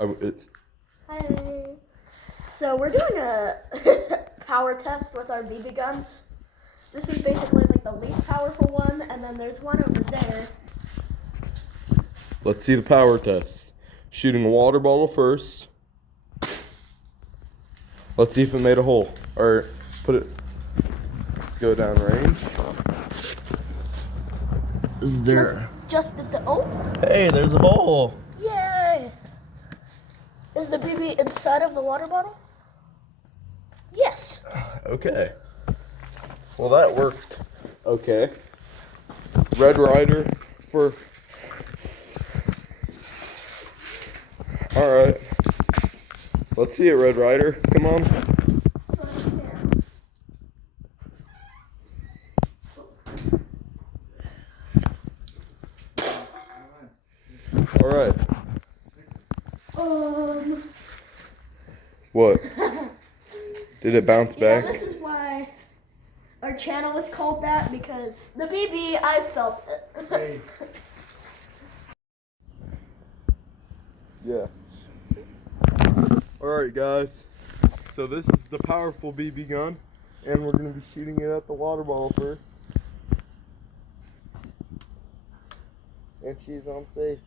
Hi. So we're doing a power test with our BB guns. This is basically like the least powerful one, and then there's one over there. Let's see the power test. Shooting a water bottle first. Let's see if it made a hole. Or put it. Let's go down range. Is there? Just at the Hey, there's a hole. Yay! Is the BB inside of the water bottle? Yes. Okay. Well, that worked. Okay. Red Ryder for. All right. Let's see it, Red Ryder. Come on. All right. What? Did it bounce back? Yeah, this is why our channel is called that, because the BB, I felt it. Hey. Yeah. Alright guys, so this is the powerful BB gun, and we're going to be shooting it at the water bottle first. And she's on safe.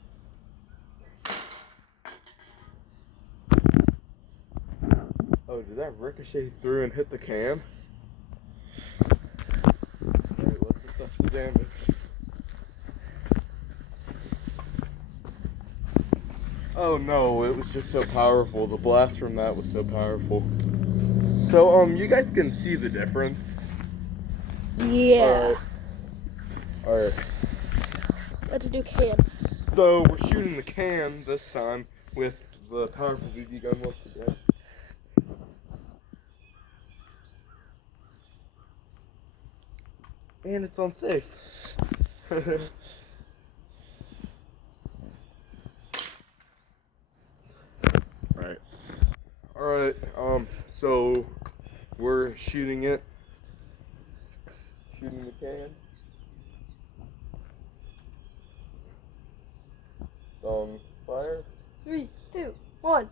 Oh, did that ricochet through and hit the can? Alright, let's assess the damage. Oh no, it was just so powerful. The blast from that was so powerful. So, you guys can see the difference. Yeah. Alright. Let's do can. So, we're shooting the can this time with the powerful BB gun once again. And it's unsafe. Alright, so we're shooting it. Shooting the can. It's on fire. 3, 2, 1.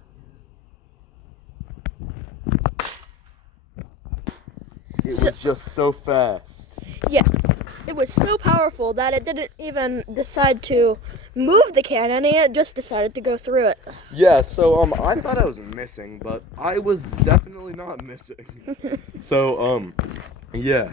It was just so fast. Yeah, it was so powerful that it didn't even decide to move the cannon, it just decided to go through it. Yeah, so I thought I was missing, but I was definitely not missing. So yeah.